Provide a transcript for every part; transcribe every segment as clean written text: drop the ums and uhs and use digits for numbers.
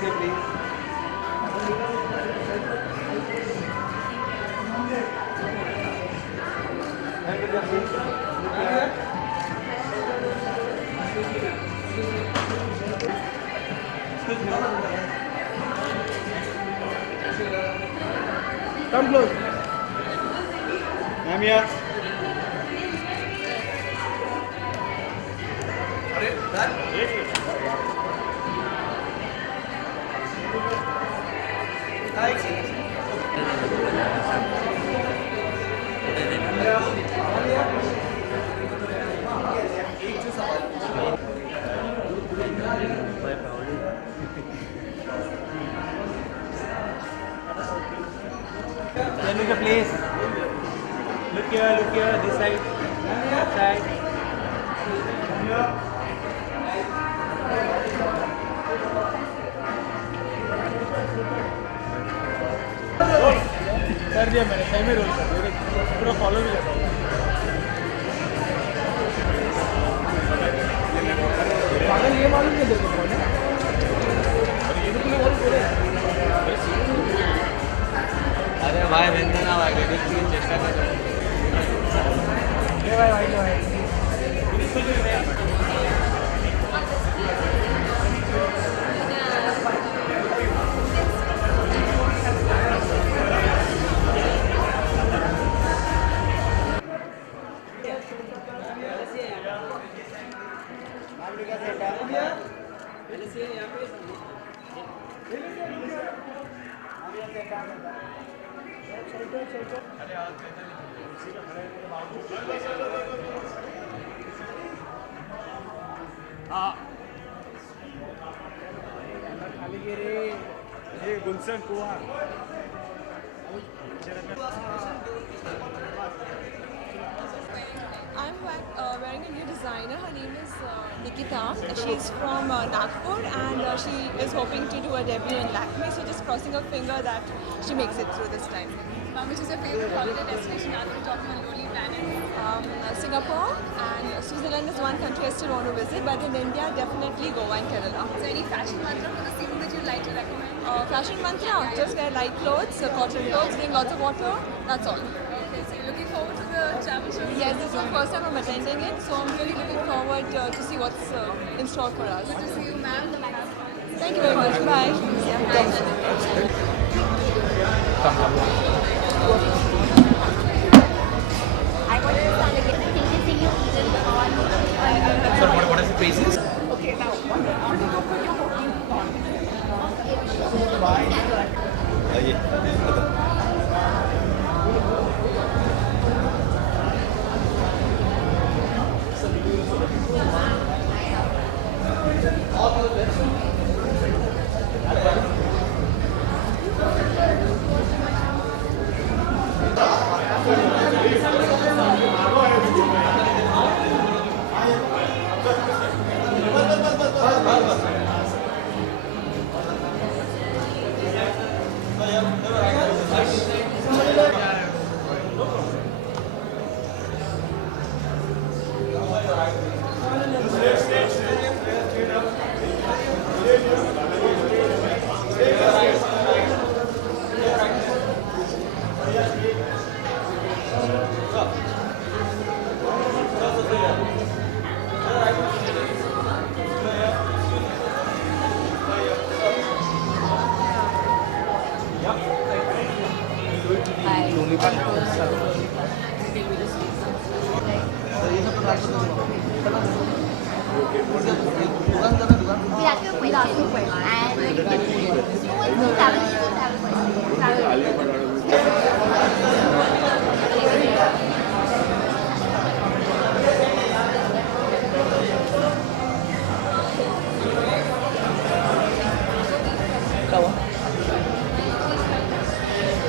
say please. Thank you, please. Look here. Excuse me. Come close. I'm here. Then look at place. Look here, this side, that side. कर दिया मैंने सही में role कर पूरा follow भी करता हूँ पागल ये मालूम नहीं तेरे को कौन है ये तो तूने बोल बोले अरे भाई वेंदना भाई रेडी की चेष्टा कर ले भाई Gulshan Kumar I'm wearing a new designer. Her name is Nikita. She's from Nagpur and she is hoping to do a debut in Lakme. So just crossing her finger that she makes it through this time. Which is your favorite holiday destination other than talking on Lonely Planet? Singapore and Switzerland is one country I still want to visit, but in India definitely Goa and Kerala. So any fashion mantra for the season that you'd like to recommend? Fashion mantra, just wear light clothes, cotton clothes, drink lots of water, that's all. Okay, so you're looking forward to the travel show? Yes, this is the first time I'm attending it, so I'm really looking forward to see what's in store for us. Good to see you, ma'am. Thank you very much. Bye. Sir, what is the basis? Okay, now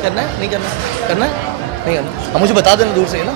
करना है नहीं करना करना है नहीं करना हम मुझे बता देना दूर से है ना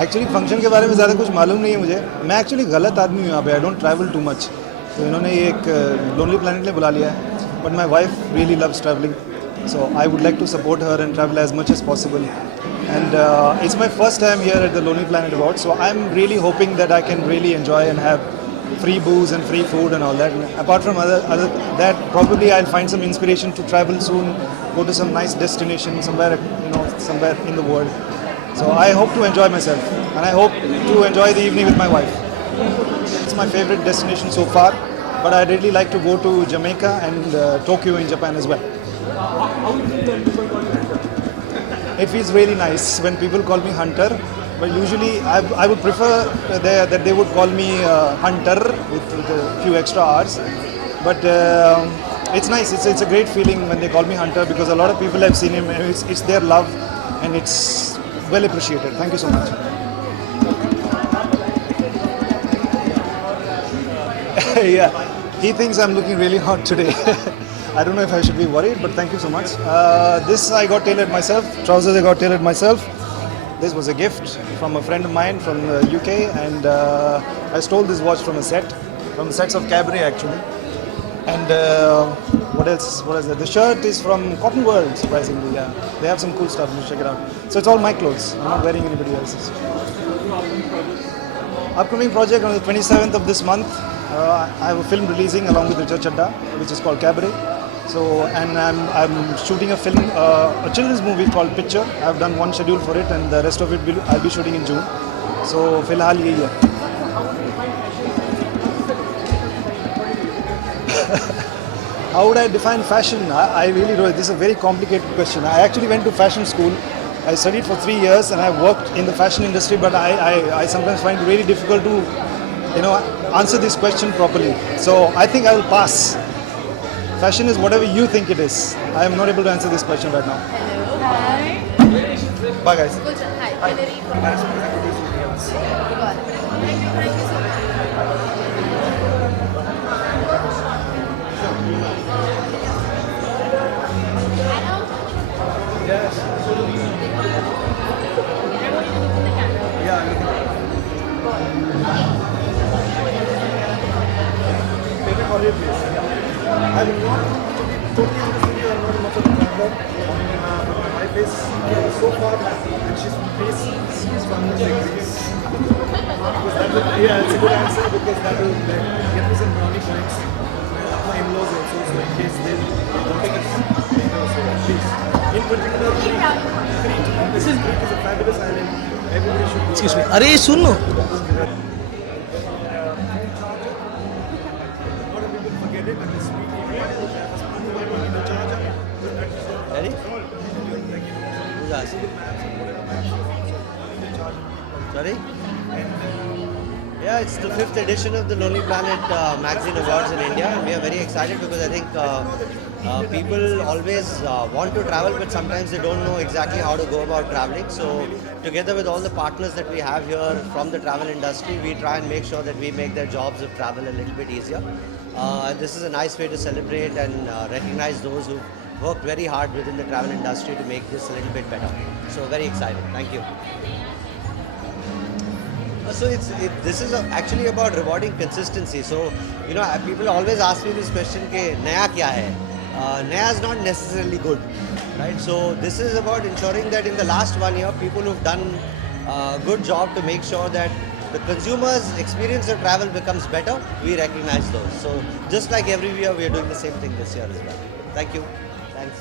एक्चुअली फंक्शन के बारे में ज़्यादा कुछ मालूम नहीं है मुझे. मैं एक्चुअली गलत आदमी हूँ यहाँ पे. I don't travel too much. तो इन्होंने ये एक लोनली प्लैनेट ने बुला लिया है. But my wife really loves travelling, so I would like to support her and travel as much as possible. And it's my first time here at the Lonely Planet Awards, so I'm really hoping that I can really enjoy and have free booze and free food and all that. And apart from other that, probably I'll find some inspiration to travel soon, go to some nice destination somewhere, somewhere in the world. So I hope to enjoy myself, and I hope to enjoy the evening with my wife. It's my favorite destination so far, but I'd really like to go to Jamaica and Tokyo in Japan as well. It feels really nice when people call me Hunter, but usually I would prefer that they would call me Hunter with a few extra R's. But it's nice. It's a great feeling when they call me Hunter, because a lot of people have seen him. And it's their love, and it's well appreciated. Thank you so much. Yeah, he thinks I'm looking really hot today. I don't know if I should be worried, but thank you so much. This I got tailored myself. Trousers I got tailored myself. This was a gift from a friend of mine from the UK, and I stole this watch from the sets of Cabaret actually. And what else? What is that? The shirt is from Cotton World, surprisingly. Yeah, they have some cool stuff. You should check it out. So it's all my clothes. I'm not wearing anybody else's. Upcoming project on the 27th of this month. I have a film releasing along with Richard Chadda, which is called Cabaret. So, and I'm shooting a film, a children's movie called Picture. I've done one schedule for it, and the rest of it I'll be shooting in June. So, फिलहाल यही है. How would I define fashion? I really don't. This is a very complicated question. I actually went to fashion school. I studied for 3 years, and I've worked in the fashion industry. But I sometimes find it really difficult to, answer this question properly. So I think I will pass. Fashion is whatever you think it is. I am not able to answer this question right now. Hi. Bye, guys. Hi. Hillary from Got it. Thank you so much. Favorite holiday place? I will not totally honestly, I'm not much of a traveler. My wife is so far, and she's from Greece. She's from Greece. Because that will, yeah, it's a good answer, because that will get me some brownie points. My in-laws also, so in case they want to get so please. In particular, Crete. Crete is a fabulous island. Everybody should go. Excuse me. अरे सुन लो. Ready? Who's asking? Sorry? Yeah, it's the 5th edition of the Lonely Planet Magazine Awards in India, and we are very excited because I think people always want to travel, but sometimes they don't know exactly how to go about traveling. So together with all the partners that we have here from the travel industry, we try and make sure that we make their jobs of travel a little bit easier. This is a nice way to celebrate and recognize those who worked very hard within the travel industry to make this a little bit better. So very excited. Thank you. So this is actually about rewarding consistency. So people always ask me this question: "Ke naya kya hai?" Naya is not necessarily good, right? So this is about ensuring that in the last 1 year, people who've done a good job to make sure that the consumer's experience of travel becomes better. We recognize those. So just like every year, we are doing the same thing this year as well. Thank you. Thanks.